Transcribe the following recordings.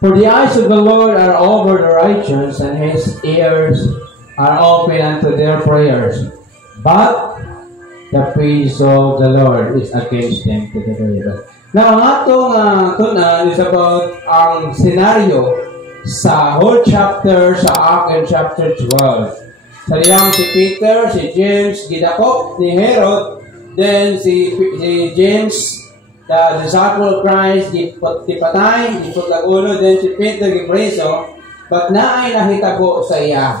For the eyes of the Lord are over the righteous, and His ears are open unto their prayers. But the face of the Lord is against them to the evil. Now, ang atong tunan is about ang scenario sa whole chapter sa Acts chapter 12. Sa diyang si Peter, si James, gidakop ni Herod, then si James, the disciple of Christ, gipatay, giputlagulo, then si Peter gipreso, but naay nahitabo sa iya.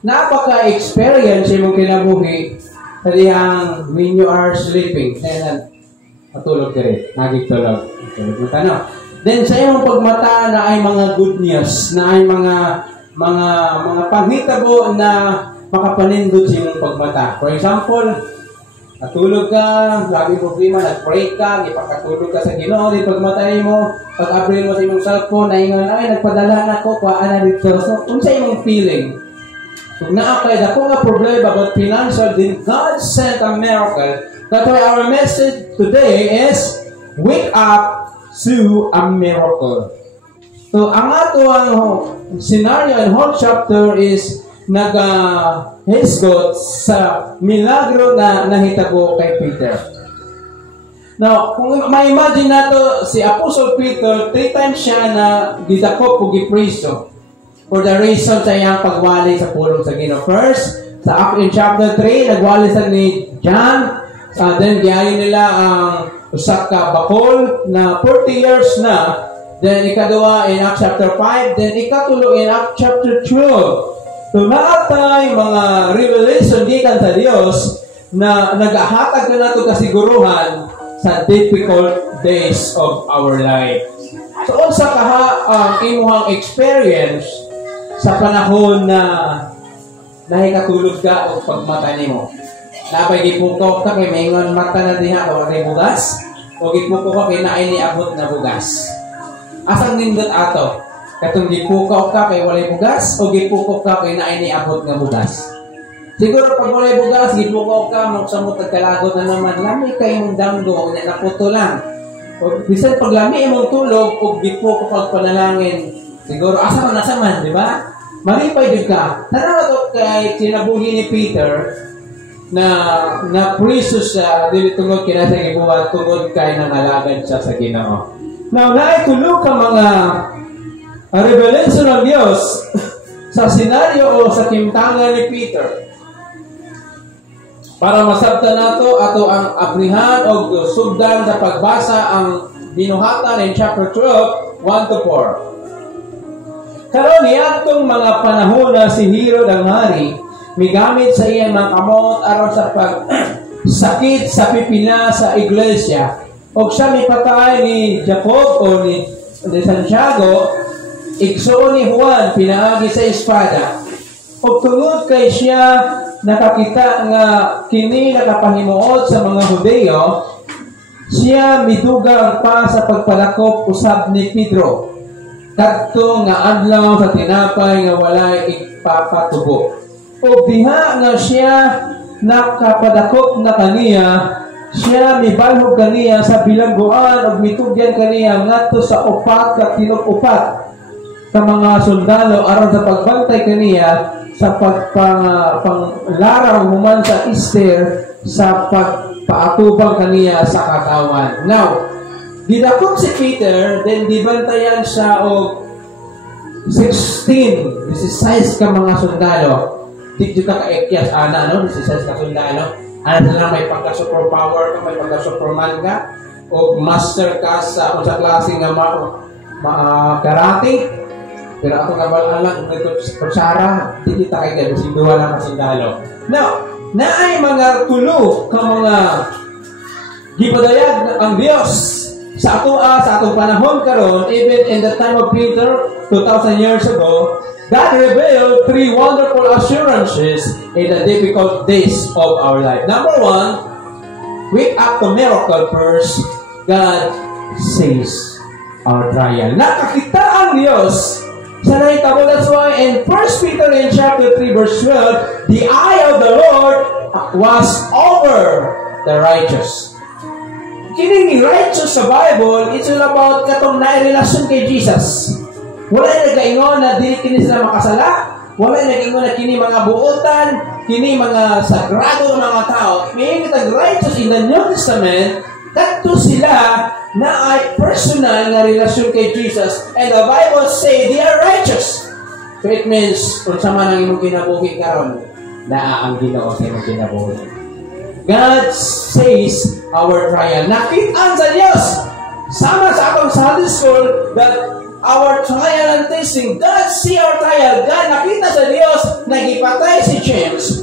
Napaka-experience yung kinabuhi sa diyang when you are sleeping. Then, matulog ka rin. Nagigtulog. Then, sa iyong pagmata na ay mga good news, na ay mga panghitabo na makapanindot sa iyong pagmata. For example, natulog ka, lagi problema, nag-pray ka, ipakatulog ka sa Ginoo, di pagmatay mo, pag-abril mo sa imong cellphone, naingon, ay, nagpadala na ko, kuhaan na dito. So, kung sa imong feeling, kung naakay na kung nga problema about financial, then God sent a miracle. That's why our message today is, wake up to a miracle. So, ang ato ang scenario in whole chapter is, nag-hisgot sa milagro na nahitabo kay Peter. Now, kung ma-imagine nato si Apostle Peter, 3 times siya na gidakop o gipriso for the reason sa iyang pagwali sa pulong sa Ginoo. First, sa Acts in chapter 3, nagwali sa ni John, then giyayin nila ang usak ka bakol na 40 years na, then ikaduwa in Acts chapter 5, then ikatulo in Acts chapter 12. So, naatay mga revelation gikan sa Dios na nagahatag na nato kasiguruhan sa difficult days of our life. So, unsa kaha ang imuhang experience sa panahon na nahikatulog ka o pagmata nimo? Napay gipukaw ka kay maingon mata na diha o kay bugas o gipukaw ka kay naay ni abot na bugas. Asang nindot ato? Katong gipukaw ka kay walay bugas o gipukaw ka kay naay ni abot nga bugas. Siguro pag walay bugas, gipukaw ka mo sa mutag kalagot na naman, lami kay imong damgo nya naputo lang. O bisan pag lami imong tulog o gipukaw pag panalangin, siguro asa man nasaman, di ba? Maripay jud ka. Tanaw kay kinabuhi ni Peter na priso siya dili tungod kina sa gibuhat tungod kay nangalagad siya sa Ginoo. Now, naay tulo ka mga revelation ng Diyos sa senaryo o sa kimtangan ni Peter para masabtan nato ato ang abrihan o sugdan sa pagbasa ang binuhatan in chapter 12, 1-4. Karon niadtong mga panahon na si Herod ang hari migamit sa iyang mga kamot aron sa pagsakit sa pipila sa iglesia o siya mipatay ni Jacob o ni Santiago. Igsuon ni Juan, pinaagi sa espada. O tungod kay siya nakakita nga kini nakapahimuot sa mga Hudeo, siya midugang pa sa pagpalakop usab ni Pedro. Kadto nga adlaw sa tinapay nga walay ipapatubo. O diha nga siya nakapadakop na kaniya, siya mibalhog kaniya sa bilangguan o mitugyan kaniya ngadto sa upat ka tinup-upat sa mga sundalo aron sa pagbantay kaniya sa pagpanglarang human sa Easter sa pagpaatubang kaniya sa katawan. Now, didakop si Peter, then dibantayan siya og 16 ka mga sundalo. Dito ka ka-ekyas, no? 16 ka sundalo. Ano na may pagka-superpower ka, may pagka-superman ka, o master ka sa klase nga karate. Pero ako kabalaan ito kutsara, hindi ta kay gado sinduha lang kasundalo. Now, naay mga tulo ka mga gipadayag ang Dios sa atong panahon karon, even in the time of Peter 2,000 years ago, God revealed 3 wonderful assurances in the difficult days of our life. Number 1, wake up to miracle first. God says our trial. Nakakita ang Diyos sa nahitabo. That's why in 1 Peter in chapter 3 verse 12, the eye of the Lord was over the righteous. Kining righteous sa Bible, it's all about katong na-relasyon kay Jesus. Wala nagaingon na di kini sila makasala. Wala nagaingon na kini mga buotan, kini mga sagrado ng mga tao. May righteous in the New Testament, kadto sila na ay personal na relasyon kay Jesus. And the Bible say they are righteous. So it means, kung sama ng imong kinabuhi karon, naa ang Ginoo sa imong kinabuhi. God says our trial. Nakita sa Diyos. Sama sa akong Sunday school that our trial and testing, God see our trial. God nakita sa Diyos, nagipatay si James.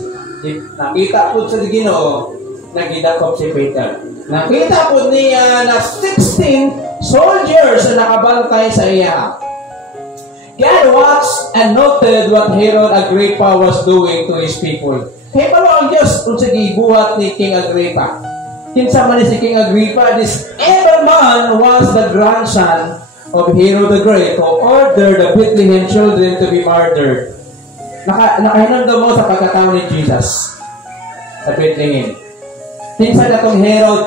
Nakita po sa Ginoo, nagidakop si Peter. Nakita po niya na 16 soldiers na nakabantay sa iya. God watched and noted what Herod Agrippa was doing to his people. Kaya pala ang Diyos kung sige buhat ni King Agrippa. Kinsa man ni si King Agrippa, this evil man was the grandson of Herod the Great who ordered the Bethlehem children to be murdered. Nakahinanda mo sa pagkatao ni Jesus sa Bethlehem. Kinsa na itong Herod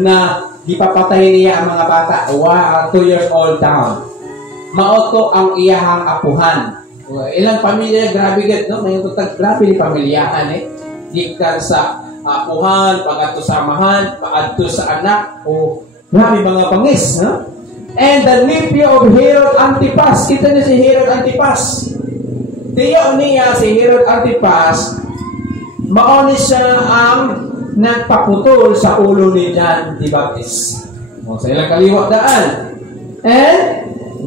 na ipapatay niya ang mga bata 2 years old down. Maoto ang iyahang apuhan. Ilang pamilya, grabe gad, no? May utang grabe ni pamilyahan, Gikan sa apuhan, pag-ato sa amahan, pag-ato sa anak, grabe mga pangis, no? And the nephew of Herod Antipas, kita niya si Herod Antipas. Tiyo niya si Herod Antipas, maoni siya ang nagpaputol sa ulo ni John the Baptist. Sa ilang kaliwat daan. And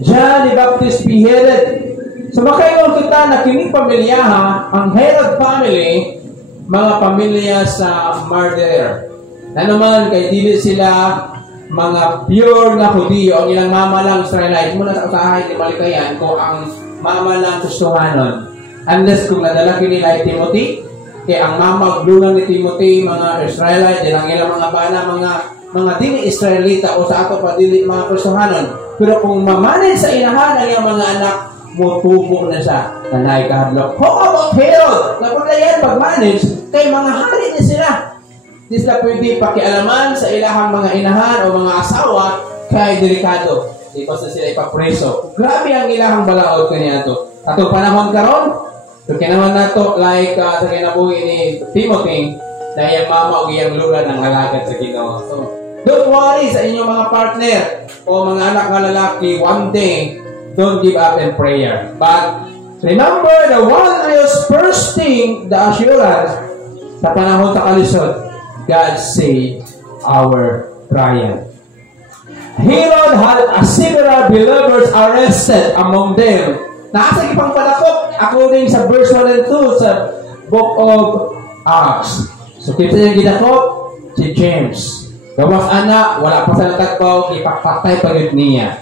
John the Baptist beheaded. So makaingon kita na kining pamilyaha, ang Herod family, mga pamilya sa murderer. Na naman kay dili sila mga pure na Hudiyo, ang ilang mama lang Israelite. Muna sa usahay ni Malikayan ko ang mama lang Kristohanon. Unless kung nadala nila ay Timothy, kaya ang mama glunan ni Timothy, mga Israelite, ilang mga bana, mga dili Israelita o sa ato pa dili mga Kristohanon. Pero kung mamanid sa inahan ang iyang mga anak, mutubo na siya. Nanay kahadlok. How about Herod? Napula yan pag-manage, kay mga hari niya sila. Di sila pwede pakialaman sa ilahang mga inahan o mga asawa, kay delikado. Di pa sila ipapreso. Grabe ang ilahang balaod kaniya ito. Atong panahon karon, so kinaman na ito, like sa kinabuhi ni Timothy, dahil mama o iyang lula ng alagad sa Ginoo. So, don't worry sa inyong mga partner o mga anak na lalaki, one day, don't give up in prayer. But remember, the one is first thing, the assurance, sa panahon sa kalisod, God saved our trial. Herod had several believers arrested among them. Nasa ipang padakop, according sa verse 1 and 2 sa book of Acts. So, kita yung gidakop, si James. Gawas anak, wala pa sa natagpaw, ipapatay pa rin niya.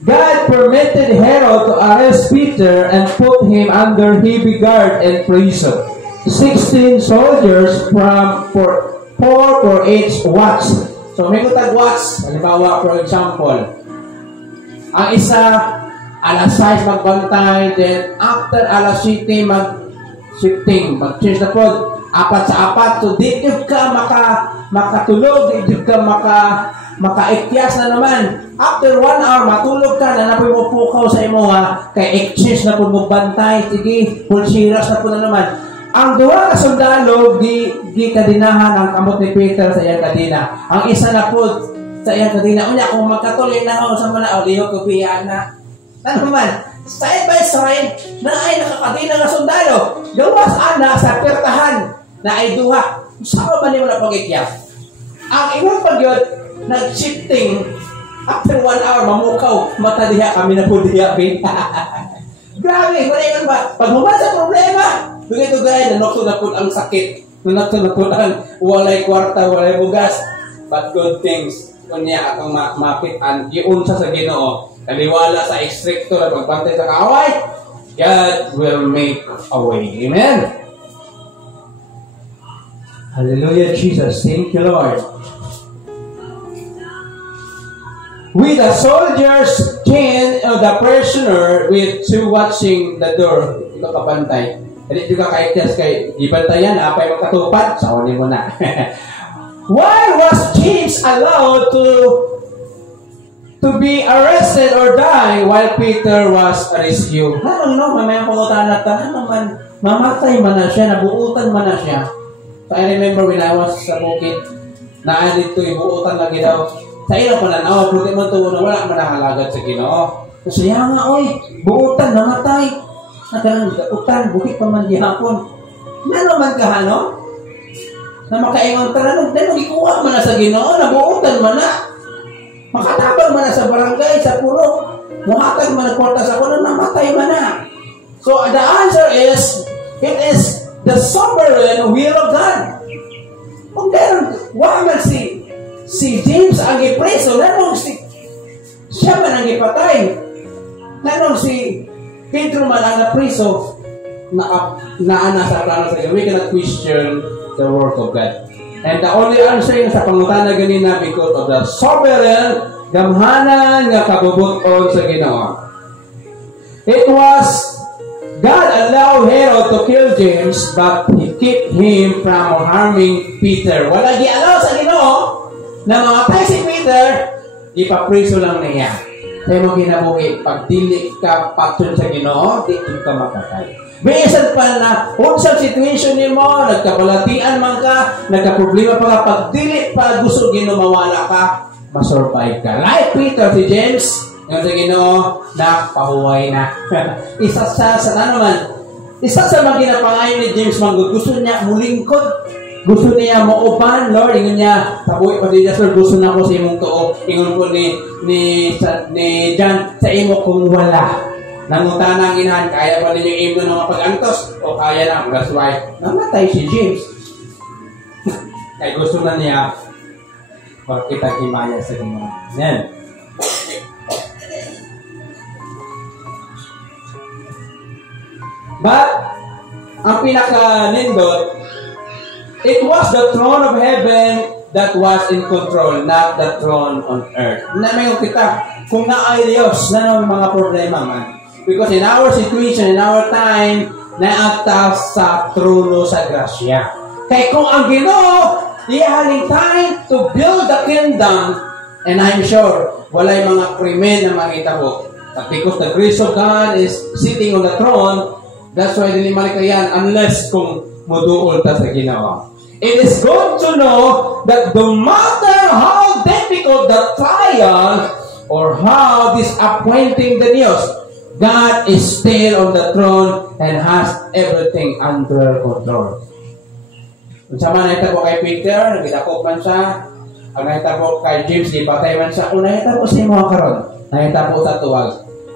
God permitted Herod to arrest Peter and put him under heavy guard and prison. 16 soldiers from 4 for each watch. So may kutag watch, halimbawa for example, ang isa alas 6 magbantay, then after alas 7 mag-shifting, mag-change na po, 4 sa 4, so dito ka makatulog, dito ka makaikyas na naman. After 1 hour, matulog ka, na napoy mo pukaw sa imo kay exchange na po mo bantay, sige, pulsiras na po na naman. Ang duha ka sundalo, di kadinahan ang kamot ni Peter sa iyang kadina. Ang isa na po sa iyang kadina, unya, kung magkatuloy na ako sa mana, o liho ko piyaan na. Ano man, side by side, na ay nakakadina na sundalo. Gawas ana sa pertahan, na ay duha. Saan ba niyo na pag-ikyas? Ang ibang pagyod, nag-shifting, after 1 hour, mamukaw, mata diha, kami na po diha, grabe, wala yun ba? Pag humasa problema, begitu gaya, nanokso na po ang sakit, nanokso na po ang walay kwarta, walay bugas, but good things, kunya atong mapitan, iunsa sa Ginoo, kaliwala sa ekstrikto na pagbantay sa kaaway, God will make a way. Amen? Hallelujah, Jesus. Thank you, Lord. With the soldiers chained the prisoner with 2 watching the door. Ito kabantay. Hindi juga kaitas kay ibantayan, apay magkatupad, sawali mo na. Why was James allowed to to be arrested or die while Peter was rescued. No, mamaya pangutan natin, naman, mamatay man na siya, nabuutan man na siya. So I remember when I was sa bukid, naanit to, ibuutan lagi daw. Sa ilang pananaw, puti mo to, na wala man nakalagad sa Ginoo. Kasi nga, oy, buutan, namatay. Nagkalang utan, bukit pa man gihapon. Man ka, no? Na makaingon tanan, dahil magikuha man na sa Ginoo, nabuutan man na. Makatabang man na sa barangay, sa puno. Muhatag man na kwarta sa kuno, namatay man na. So the answer is, it is the sovereign will of God. Kung gano'n, wala man si James ang ipreso, nanong siya man ang ipatay. Nanong si Pedro man ang napreso, naana sa plano sa God. We cannot question the work of God. And the only answer sa pangutana ganina because of the sovereign gamhanan nga kabubuton sa Ginoo. It was God allowed Herod to kill James, but he kept him from harming Peter. Wala gi-allow sa Ginoo na mamatay si Peter, ipapriso lang niya. Kaya mo ginabuhi, pag dili ka patun sa Ginoo, di ka makatay. Bisan pa na, unsang situation ni mo, nagkabalatian man ka, nagkaproblema pa ka, pag dili pa gusto Ginoo mawala ka, masurvive ka. Like Peter, si James, yung sa Ginoo, pahuway na. Isa sa mga ginapangayon ni James Manggod, gusto niya mulingkod. Gusto niya mo upan, Lord. Ingon niya, tabuhi pa din niya, Lord, gusto na ko sa imong tuo. Ingon po ni John, sa imo kung wala. Nangutana ang inahan, kaya pa ninyo imo ng mga pag-antos? O kaya na, that's why, namatay si James. Kaya gusto na niya, kita himaya sa Ginoo. Yan. But, ang pinaka-nindot, it was the throne of heaven that was in control, not the throne on earth. Namin kita, kung naay Diyos, na may mga problema man. Because in our situation, in our time, naagta sa trono sa grasya. Kaya kung ang Ginoo, ihaling time to build the kingdom, and I'm sure, wala yung mga krimen na makita mo. But because the grace of God is sitting on the throne, that's why dili malikayan unless kung muduol ta sa Ginoo. It is good to know that no matter how difficult the trial or how disappointing the news, God is still on the throne and has everything under control. Kung sama nakita po kay Peter, nagidakop man siya. Ang nakita po kay James, ipatay man siya. Kung nakita po si mga karon, nakita po sa tuwag.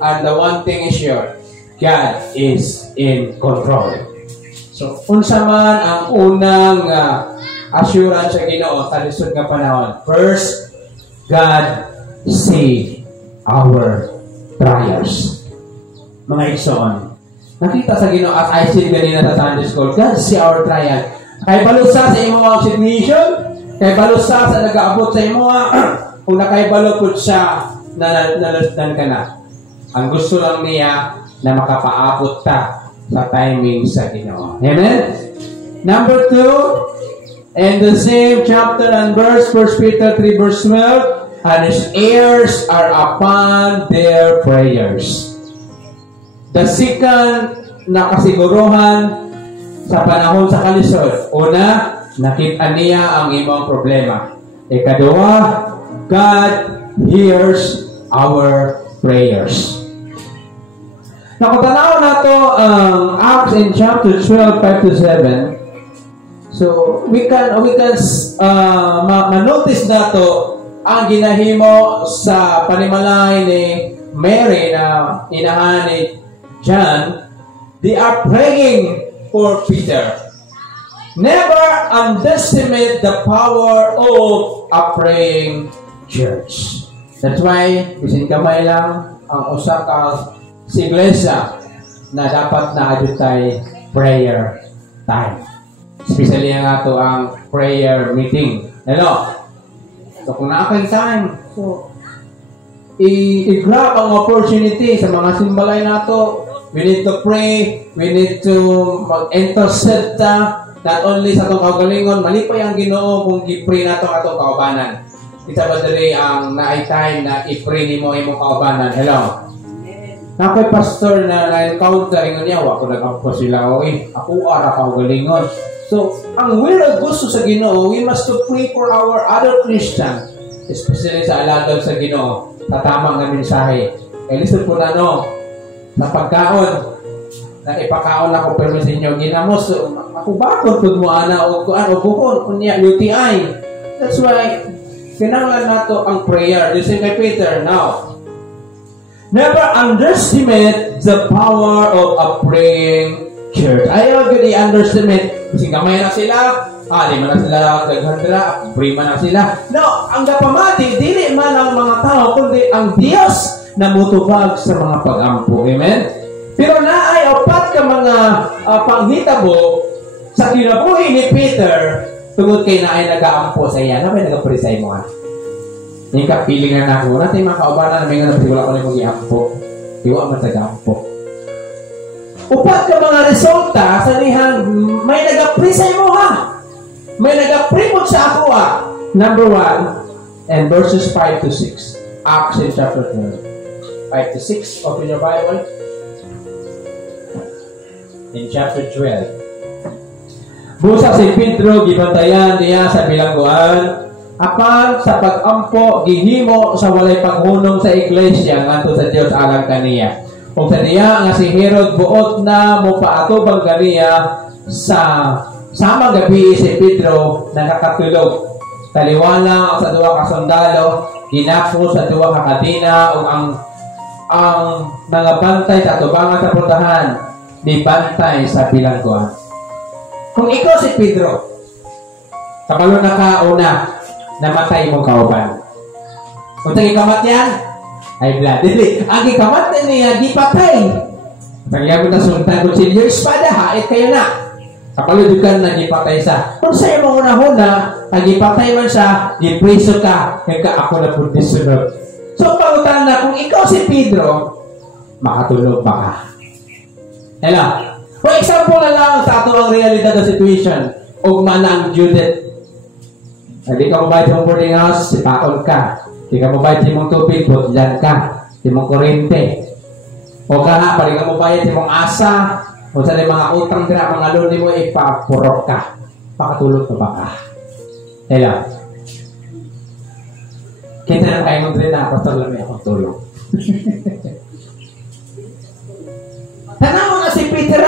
And the one thing is sure, God is in control. So, unsa man ang unang assurance sa Ginoo sa lisod nga panahon. First, God see our trials. Mga igsoon. Nakita sa Ginoo as I said kanina sa Sunday School, God see our trial. Kay balusa sa imong situation, kay balusa sa nag-aabot sa imo, kung nakaibalo pud siya nalasdan ka na. Ang gusto lang niya na makapaabot ta sa timing sa Ginoo. Amen? Number 2, in the same chapter and verse, 1 Peter 3 verse 12, and his heirs are upon their prayers. The second na kasiguruhan sa panahon sa kalisod. Una, nakita niya ang imong problema. Ikadua, God hears our prayers. Nakatanaw na to Acts in chapter 12, 5 to 7. So, we can ma-notice na to ang ginahimo sa panimalay ni Mary na inahan ni John. They are praying for Peter. Never underestimate the power of a praying church. That's why, bisin kamay lang ang usa ka si iglesia na dapat na adutay prayer time. Especially ang ato ang prayer meeting. Hello? So, kung naakay time, so, i-grab ang opportunity sa mga simbalay nato. We need to pray. We need to mag-intercede not only sa itong kaugalingon, malipay ang Ginoo kung i-pray nato ang itong kaubanan. Kita ba dali ang naay time na i-pray ni mo imong kaubanan? Hello? Nakoy pastor na na-encounter niya, ako nag-ampo sila, ako ara ka galingon. So, ang will of gusto sa Ginoo, we must to pray for our other Christian, especially sa alagad sa Ginoo, tatamang na mensahe. Eh, listen po na na pagkaon, na ipakaon ako pero sa inyo, ginamos, ako bakit kung mo ana o bukon, kunya, UTI. That's why, kinanglan nato ang prayer. Listen kay Peter, now, never underestimate the power of a praying church. Ayaw yun i-underestimate. Kasi gamay na sila, di man na sila kaghandra, pray man na sila. No, ang gapamati, dili man ang mga tao, kundi ang Diyos na mutubag sa mga pag-ampo. Amen? Pero naay opat ka mga panghitabo sa kinabuhi ni Peter tungod kay naay nag-aampo sa iya. Ano ba nag-pray sa imo ha? Yung kapilingan na ako. Natin mga kaubanan na may nga naman wala ko na mag-iampo. Iwa man nag-aampo. Upat ka mga resulta sa nihang may nag-pray sa imo ha? May nag-pray mo sa ako ha? Number 1 and verses 5 to 6. Acts in chapter 12. 5 to 6. Open your Bible. In chapter 12. Busa si Pedro, gibantayan niya sa bilangguan. Apan sa pag-ampo, gihimo sa walay paghunong sa iglesia ngadto sa Dios alang kaniya. Kung sa niya nga si Herod buot na mo paatubang kaniya sa samang gabi si Pedro nakakatulog. Taliwana sa duwa ka sundalo, ginako sa duwa ka kadina ug ang mga bantay sa tubangan sa puntahan di bantay sa bilangguan. Kung ikaw si Pedro, kabalo na ka una, namatay mong kauban. Kung tagi kamatyan, ay blood. Dili, ang ikamatyan niya, di patay. Tagyago na sultan kung silyo, espada, hait kayo na. Kabalo dugan na di patay sa. Kung sa imong una-una, di patay man siya, di preso ka, kaya ako na po disunod. So, pangutan na, kung ikaw si Pedro, makatulog ba ka? Hello? For example na lang sa ato ang realidad ng situation, ugma na ang Judith. Hindi ka mabayad mong boarding house, sipaon ka. Hindi ka mabayad mong tubig, putlan ka. Hindi mong kurente. O ka ha, pari ka mabayad mong asa, o sa mga utang dira, mga loan mo, ipapurok ka. Pakatulog ka ba ka? Hello? Kita na kayo mong rin na, pastor lang may akong tulog. Tanaw na si Peter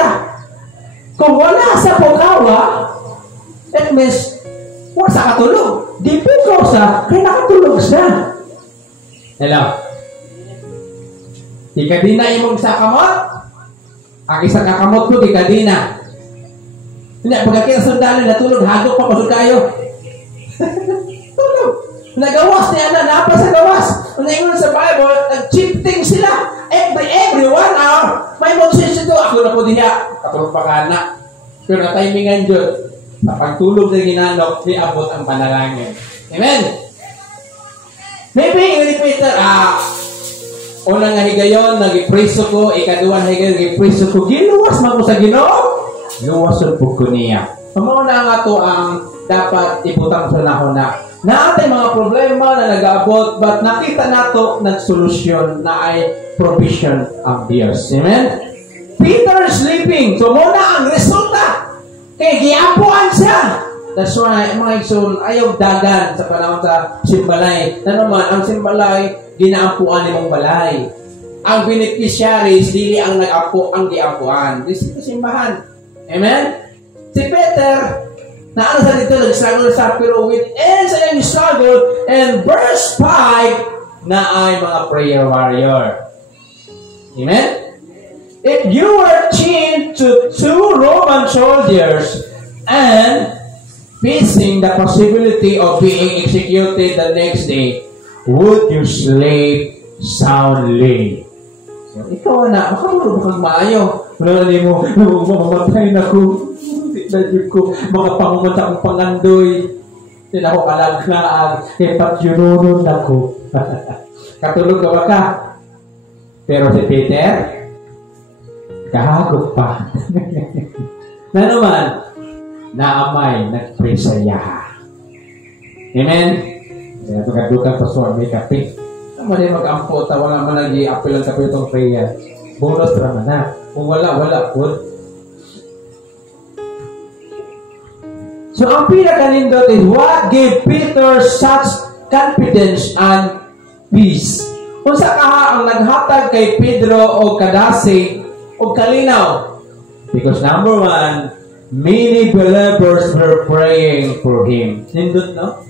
kung wala sa pukawa, that means wala sa katulog. Di po sa kaya nakatulog siya. Hello? Di ka din na imong sa kamot? Ang isa kakamot ko, di ka din na. Hindi, pagkakita sundalo, natulog, hagok pa pasod kayo. Tulog. Nagawas niya na, napa sa gawas. Unaingon sa Bible, nag-cheating sila. Every 1 hour, may monsens ito. Ako na po diya. Katulog pa ka na. Pero na-timingan dyan. Sa pagtulog na ginanok, diabot ang panalangin. Amen? Maybe, yung Peter, unang nga higayon, nag-ipreso ko. Ikaduan higayon, nag-ipreso ko. Ginuwas man ko sa Ginoo. Luwason po ko niya. Pamuna nga to ang dapat ibutang sa nahuna. Na ating mga problema na nag-aabot, but nakita nato nagsolusyon na ay provision ang Diyos. Amen? Peter sleeping. So muna ang resulta. Kaya giapuan siya. That's why, mga igsoon, ayaw dagan sa panahon sa simbalay. Na naman, ang simbalay, ginaampuan ni mong balay. Ang beneficiaries, dili ang nag-ampu, ang giampuan. This is simbahan. Amen? Si Peter, na ano sa dito, nag-struggle sa pero within sa yung struggle, and verse 5, na ay mga prayer warrior. Amen? If you were chained to 2 Roman soldiers and facing the possibility of being executed the next day, would you sleep soundly? So, ikaw na, makamuro kang maayo. Wala na mo, mamamatay na ko. Hindi ko, mga pangumunta kong pangandoy. Hindi na ako kalaglaan. Ipatyununon na ko. Katulog ka ba ka? Pero si Peter, kahagok pa. Na naman, naamay, nagpray sa yaha. Amen? Kaya pagkadukan pa suwan, may kape. Naman din mag-ampo, wala man nag-i-apil ang kape itong prayer. Bonus naman na. Kung wala po. So, ang pinakanindot is what gave Peter such confidence and peace. Kung sa kaha ang naghatag kay Pedro o kadasi o kalinaw. Because number one, many believers were praying for him. Nindot, no?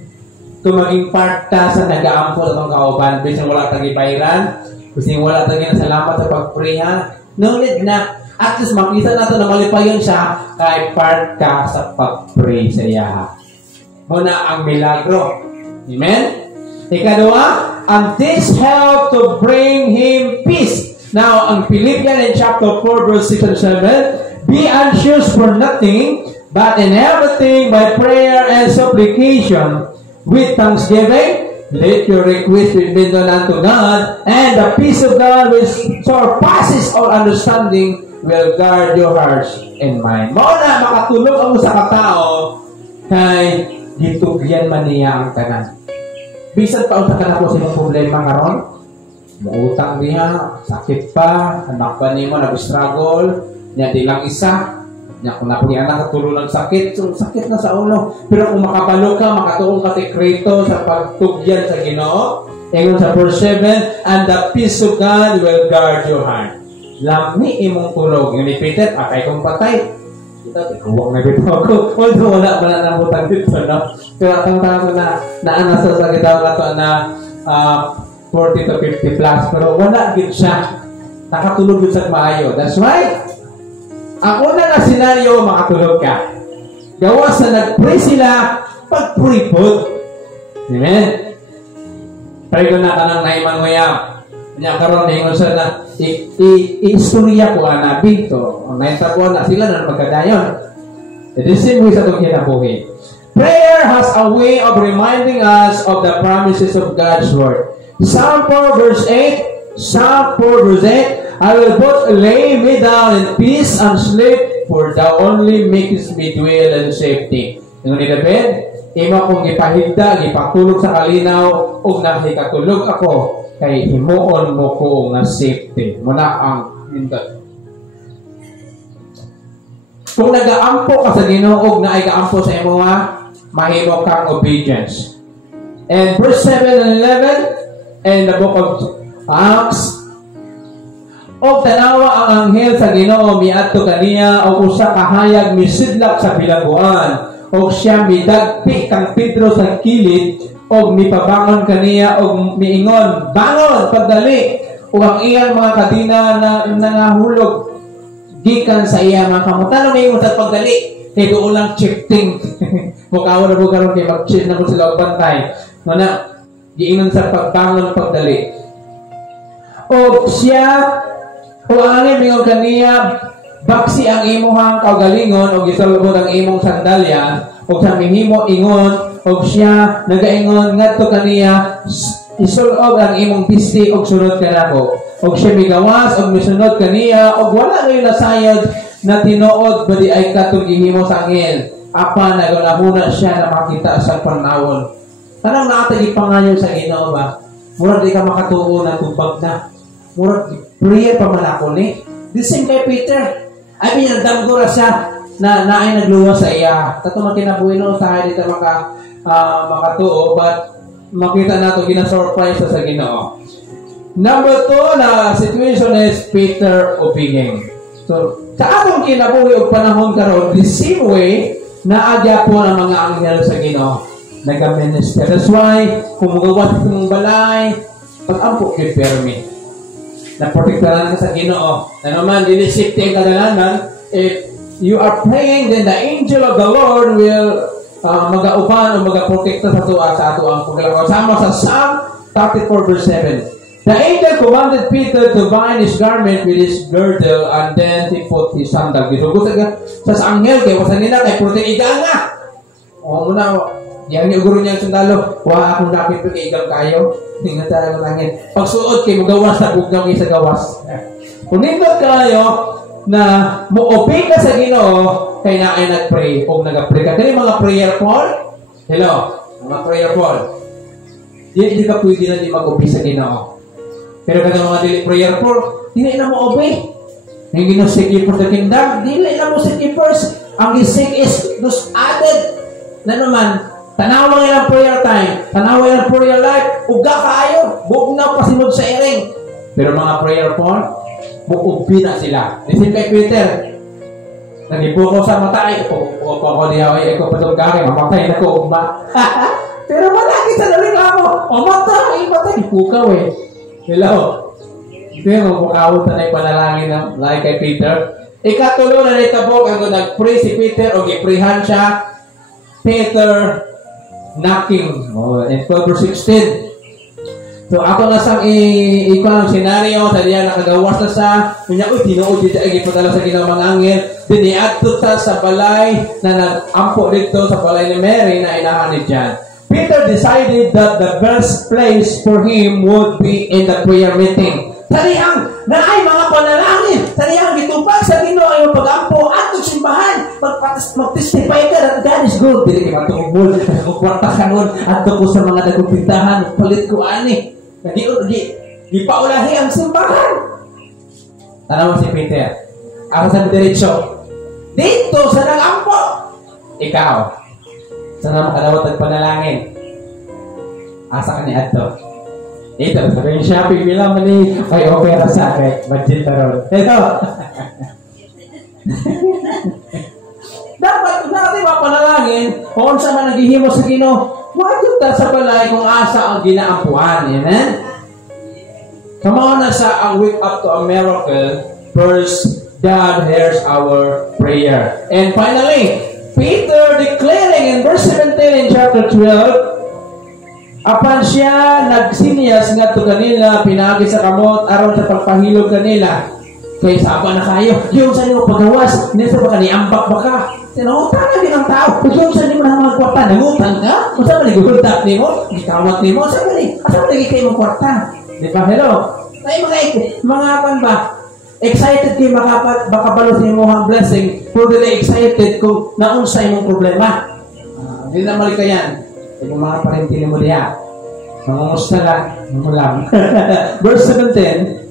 Kung maging part ta sa nag-aampo sa itong kauban, bisang wala tagibayran, bisang wala taging salamat sa pagpriha, no need na. At least makita natin na malipayon siya kay part ka sa pagpray sa iya. Muna ang milagro. Amen? Ikadua, and this helped to bring him peace. Now, ang Philippians in chapter 4, verse 6 and 7, be anxious for nothing, but in everything by prayer and supplication, with thanksgiving, let your request be made known unto God, and the peace of God which surpasses all understanding will guard your hearts and mind. Mauna, makatulog ang sa katao kay gitugyan man niya ang tanan. Bisan pa utak na po sa problema karon, muutang niya, sakit pa, anak pa niya mo, nag-struggle, niya di lang isa, niya kung napunin anak, katulong ng sakit, so sakit na sa ulo. Pero kung makabalo ka, makatuong ka sekreto sa pagtugyan sa Ginoo, ingon sa verse 7, and the peace of God will guard your heart. Lami imong tulog. Yung ni Peter, akay kong patay. Kita, tikuwang na dito ako. Although wala pa na nabutan dito, no? Pero ang tanong na naanasa sa gitaw na to na 40 to 50 plus. Pero wala din siya. Nakatulog din sa maayo. That's why, ang una na senaryo, makatulog ka. Gawa sa nag-pray sila, pag-pray po. Amen? Pray ko na ka ng naimang nguyam. Kanya karon ningon sa na istorya ko ang nabi to. Ang naita ko na sila na magkadayon. The same way sa itong kinabuhi. Prayer has a way of reminding us of the promises of God's word. Psalm 4 verse 8, Psalm 4 verse 8, I will both lay me down in peace and sleep, for thou only makest me dwell in safety. Yung ni David, ima kong gipahigda, gipatulog sa kalinaw, ug nakikatulog ako, kay himuon mo ko nga safety. Muna ang hindot. Kung nag-aampo ka sa Ginoo na ay gaampo sa imo nga, mahimo kang obedience. And verse 7 and 11 in the book of Acts, og tanawa ang anghel sa Ginoo miadto kaniya og usa ka hayag misidlak sa bilaguan, og siya midagpi kang Pedro sa kilid, og mipabangon kaniya og miingon, bangon pagdali, ug ang iyang mga kadina na nangahulog gikan sa iya mga kamutano miingon sa pagdali kay doon lang chifting. Mukaw na po karon kay mag-chill na po sila og bantay. Muna giingon sa pagbangon pagdali. Og siya o ang miingon kaniya, baksi ang imuhang kaugalingon og isulbod ang imong sandalya, og sa mihimo ingon og siya nagaingon ngadto kaniya, isulob ang imong pisti og sunod kanako. Og siya migawas og misunod kaniya og wala kayo nasayod na tinuod badi ay katong gihimo sa anghel. Apa nagunahuna siya na makita sa panahon. Tanang natagi pangayo sa Ginoo ba? Murag di ka makatuo na tubag na. Murag prayer pa man ako ni. The same kay Peter. Ay pinagdamgura siya na naay nagluwas sa iya. Katong makinabuhi no sa dito makatuo, but makita nato gina-surprise sa Ginoo. Number 2 na situation is Peter obeying. So, sa atong kinabuhi og panahon karon, the same way na agya po ang mga anghel sa Ginoo nag-minister. That's why kung magawas kung balay, pag-ampo prepare me. Na-protektahan ka sa Ginoo. Ano man, dinisipte ang kadalanan, if you are praying, then the angel of the Lord will mag-aupan o mag-protekta sa ato ang paglalaro. Sama sa Psalm 34 verse 7. The angel commanded Peter to bind his garment with his girdle, and then he put his sandal. Gisugot sa anghel, kaya wasan nila, kay protekta nga. O muna, yan yung guru niya ang sundalo. Wah, akong nakit ko kay igang kayo. Tingnan tayo ng langit. Pagsuot kayo, magawas na bugnaw kayo sa gawas. Kung nindot kayo, na mo-obey ka sa Ginoo, kay na ay nag-pray o nag-pray ka. Kaya mga prayer Paul? Hello? Mga prayer Paul? di ka pwede na di mag-obey sa Ginoo. Pero kada mga dili prayer for, dili na mo obey. Ang Ginoo seek ye for the kingdom, dili na mo seek ye first. Ang seek is those added na naman, tanawa nga ng prayer time, tanawa nga ng prayer life, uga kaayo, bugnaw pasimod sa iring. Pero mga prayer for, muubbi na sila. Listen kay Peter, nagipo ko sa mata, ko diya, ko patugari, mamatay na ko, umba. Pero malaki sa daling ako, matay, ipukaw eh. Hello? Pero mukawot na panalangin ng like kay Peter. Ikatulo na naitabog, ang nag-pray si Peter, o giprehan siya, Peter knocking. In 12 verse 16. So, ako na sang ikaw ng senaryo, sa diya nakagawas na sa, niya, tinuod dito, ipadala sa ginawang angel, diniadto ta sa balay, na nag-ampo dito sa balay ni Mary, na inahan ni John. Peter decided that the best place for him would be in the prayer meeting. Talihang, na ay mga panalangin, talihang gitupag sa Ginoo ay pag-ampo, atong simbahan, mag-testify ka that God is good. Dili ka matungkol, kwarta ka nun, ato ko sa mga nagupintahan, palit ko ani. Di paulahi ang simbahan. Tanaw si Peter. Ako sa diretso. Dito sa nag-ampo. Ikaw. Sa na makadawat at panalangin. Asa ka ni Adto. Dito. Sabi yung shopping bilang mali. May opera sa akin. Budget na ron. Ito. Dapat natin mapanalangin kung saan man naghihimo sa Ginoo. Wajud ta sa balay kung asa ang ginaampuan. Amen? Come on na sa ang wake up to a miracle. First, God hears our prayer. And finally, Peter declaring in verse 17 in chapter 12, apan siya nagsinyas nga to kanila, pinagi sa kamot, aron sa pagpahilog kanila. Kaya saba na kayo, yung sa inyo pagawas, nito ba ka niambak ba ka? Sinungutan na din ang tao. Kung saan di mo na mga kwarta, nangutan ka? Kung saan ba naguguldak ni mo? Gikawat ni mo? Saan ba nagigay mong kwarta? Di ba? Hello? Ay mga kan ba? Excited kayo makabalos ni mo ang blessing. Totally excited kung naunsay mong problema. Hindi na mali ka yan. Yung mga parentili mo diya. Mangungusta lang. Mangulang. Verse 17.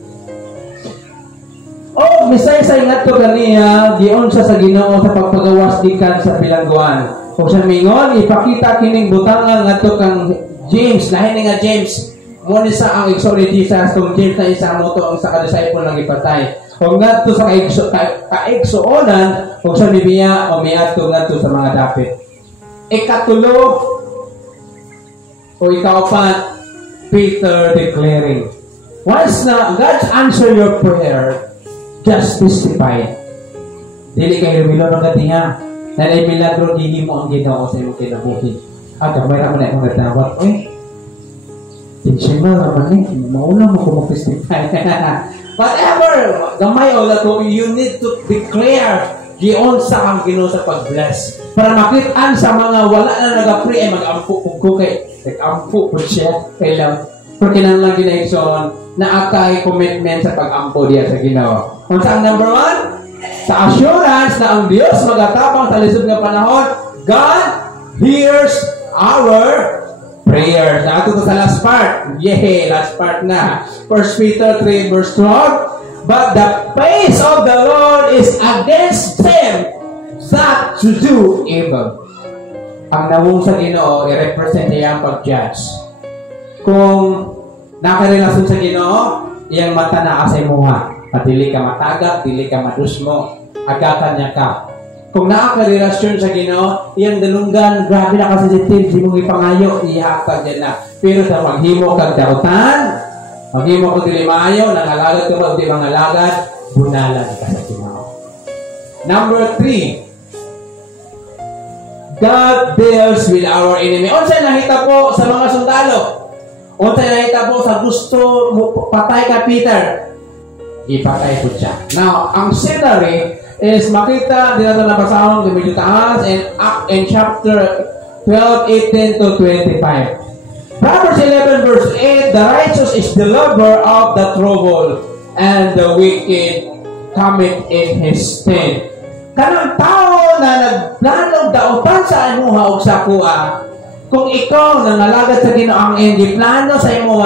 Oh, misay sa ingat ko kaniya, giyon siya sa Ginoo sa pagpagawas dikan sa bilangguan. Kung siya mingon, ipakita kining butangan ngadto kang James, lahi ni nga James. Mo ni sa ang exorcy Jesus, kung James na isa mo to ang sa ka-disciple lang ipatay. Kung ngadto sa kaigsuonan, kung siya bibiya o miadto ngadto sa mga dapit. Ikatulo o ikaapat, Peter declaring, once na God answer your prayer, just testify. Dili kayo lumilo ng gatinga. Nanay milagro, hindi mo ang Ginoo sa iyong kinabuhi. Gamay naman na yung natawat. Tinsima naman mauna mo kung mag-testify. Whatever, gamay o lato, you need to declare giyon sa ang Ginoo sa pag-bless. Para makitaan sa mga wala na nag-pray ay mag-ampo kung kay. Nag-ampo po siya. Kailang, porque nang lang ginaikson na akay commitment sa pag-ampo diya sa Ginoo. Kung saan number 1, sa assurance na ang Diyos magatabang sa lisod ng panahon, God hears our prayers. Na ito sa last part. Yay! Last part na. 1 Peter 3 verse 12. But the face of the Lord is against them that to do evil. Ang nawong sa Ginoo, i-represent niya ang pag-judge. Kung nakarelasyon sa Ginoo, iyang mata na asay muha. At dili ka matagak, dili ka madusmo, agatan niya ka. Kung nakakarelasyon sa Ginoo, iyang dalunggan, grabe na ka-sensitive, di mong ipangayo, ihatag yan na. Pero sa maghimo kang dautan, maghimo kang dili maayo, nangalagad ka ba, di mangalagad, bunalan ka sa Ginoo. Number 3, God deals with our enemy. Unsay nakita po sa mga sundalo? Unsay nakita po sa gusto patay ka Peter? Ipatay po siya. Now, ang scenery is makita din natin nabasahon ng medyo taas in chapter 12, 18 to 25. Proverbs 11 verse 8, the righteous is the lover of the trouble, and the wicked cometh in his stead. Kanang tao na nagplanog dautan sa imuha og sa kuha, Kung ikaw nangalagad sa Ginoo ang hindi plano sa imo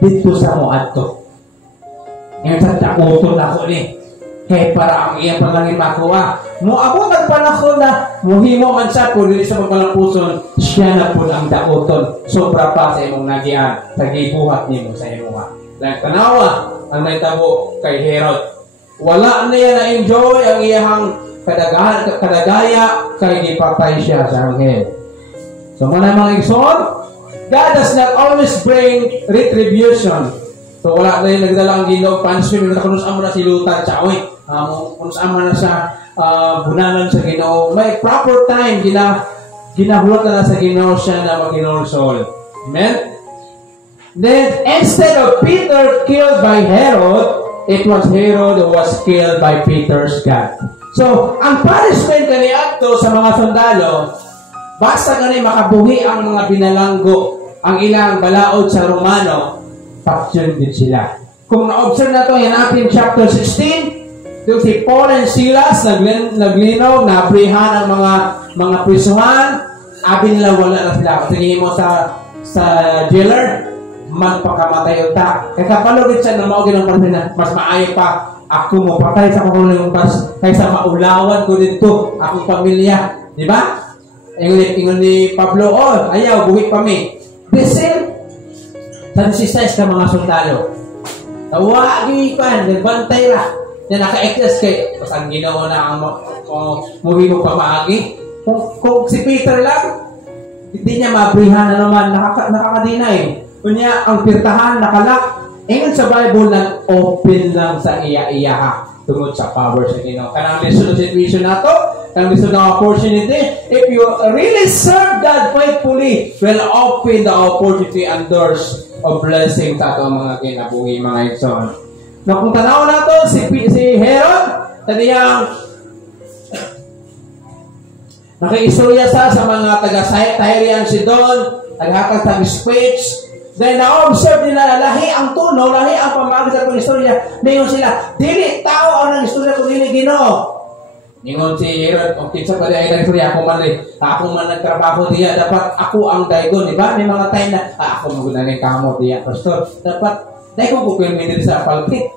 dito sa mo adto. Ngayon sa takuton ako ni. Kaya para ang iyang panangin makuha. Mo ako nagpanahon na muhimo man sa po dili sa pagpalapuson, siya na po ang daoton. Sobra pa sa imong nagian sa gibuhat nimo sa imo. Like tanawa ang naitabo kay Herod. Wala na yan na-enjoy ang iyang kadagaya kay gipatay siya sa anghel. So mga igsoon, God does not always bring retribution. So wala na yung nagdala ang Ginoo punishment na kunus amo na silutan siya. Oy, kunus amo na sa bunanan sa Ginoo. May proper time ginahulot na sa Ginoo siya na mag-inorsol. Amen? Then instead of Peter killed by Herod, it was Herod who was killed by Peter's God. So, ang punishment kaniadto sa mga sundalo, basta gani makabuhi ang mga binalanggo, ang ilang balaod sa Romano, faction din sila. Kung na-observe na ito, hanapin chapter 16, doon si Paul and Silas, naglinaw, nabrihan ang mga prisuhan, abi nila wala na sila. Kasi mo sa jailer, magpakamatay uta. Kaya kapalugit siya na maugin ang pansin na mas maayo pa ako mo patay sa kakulong pas kaysa maulawan ko dito akong pamilya. Di ba? Ingon ni Pablo, ayaw, buhi pa mi. The same sa 16 ka mga sundalo. Tawagi pa, nagbantay ra. Na naka-exist kay mas ang ginawa na ang muhi mo pa maagi. Kung si Peter lang, hindi niya mabrihan na naman, nakakadinay. Kunya, ang pirtahan, nakalak. Ingon sa Bible, nag-open lang sa iya-iya tungod sa power sa Ginoo. Kanang lisod na situation na to, kanang lisod na opportunity, if you really serve God faithfully, will open the opportunity and doors of blessing sa ito mga kinabuhi, mga igsoon. Na kung tanaw na to, si Herod, taniyang nakaistorya sa mga taga-Tyre and Sidon, naghatag sa speech. Dahil na-observe nila, lahi ang tuno, lahi ang pamagay sa itong istorya. Ningon sila, dili tao ang istorya kung dili Ginoo. Ningon si Herod, kung kinsa pa dahil ang istorya, ako man nagtrabaho diya, dapat ako ang daigon, di ba? May mga time na, ako magunanin kamo diya, pastor. Dapat, daigon ko kung hindi sa palpit.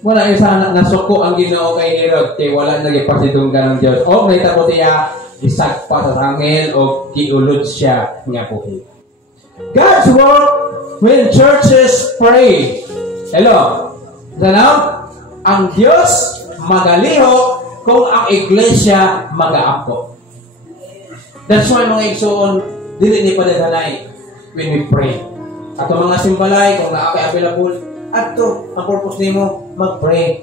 Wala yung sana nasuko ang Ginoo kay Herod, kaya wala nagipasitunggan ng Diyos. O, may tapo siya, isagpa sa angel, o kiulod siya nga buhi. God's work when churches pray. Hello? Tanaw? Ang Diyos magaliho kung ang iglesia mag-aako. That's why mga igsoon, dili ni padadanay when we pray. Ato mga simbalay, kung naakay available, ato, ang purpose nimo mag-pray.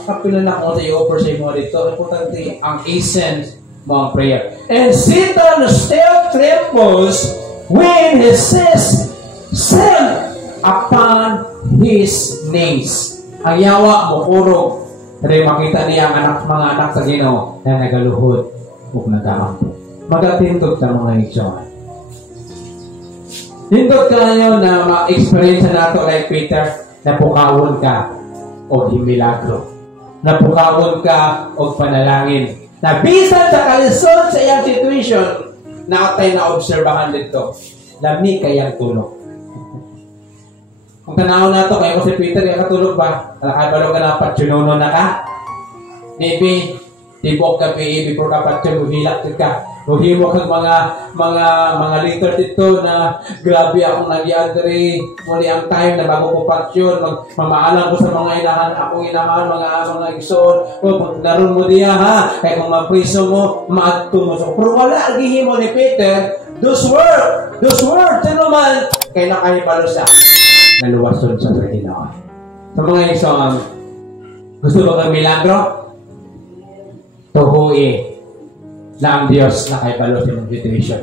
Makapila na kung ito i-offer sa imo dito. Importante, ang essence mo ang prayer. And Satan still trembles when he says, send upon his knees. Ang yawa mo kurog. Pero makita niya ang mga anak sa Ginoo na nagaluhod o nag-aampo. Magatindog sa mga igsoon. Tindog ka nyo na ma-experience na ito like Peter, na pukawon ka o himilagro. Na pukawon ka o panalangin. Na bisan sa kalisod sa iyang situation, na atay na obserbahan dito. Lami kayang tulog. Kung tanaw na ito, kayo ko si Peter, kaya katulog ba? Nakabalo ka na patsununo na ka? Maybe, tibok ka before ka patsun, humilak ka. Huhimo kang mga liter dito na grabe akong nag-i-agree. Muli ang time na bago ko patsyon, mamaalam ko sa mga inahan, akong inahan, mga igsoon. O, naroon mo diya ha, kaya kung mapriso mo, maadto mo. So, pero wala, gihimo ni Peter, those words, ano man, kaya nakahibalo siya. Naluwason siya sa Ginoo. Sa mga igsoon, gusto ba kang milagro? Tuhui na ang Diyos na kaibalo sa mong situation.